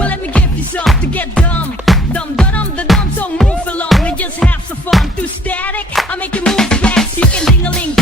Well, let me give you some to get dumb. Dumb, dum, the dumb, so move along and just have some fun. Through static, I make you move fast. You can ding-a-ling.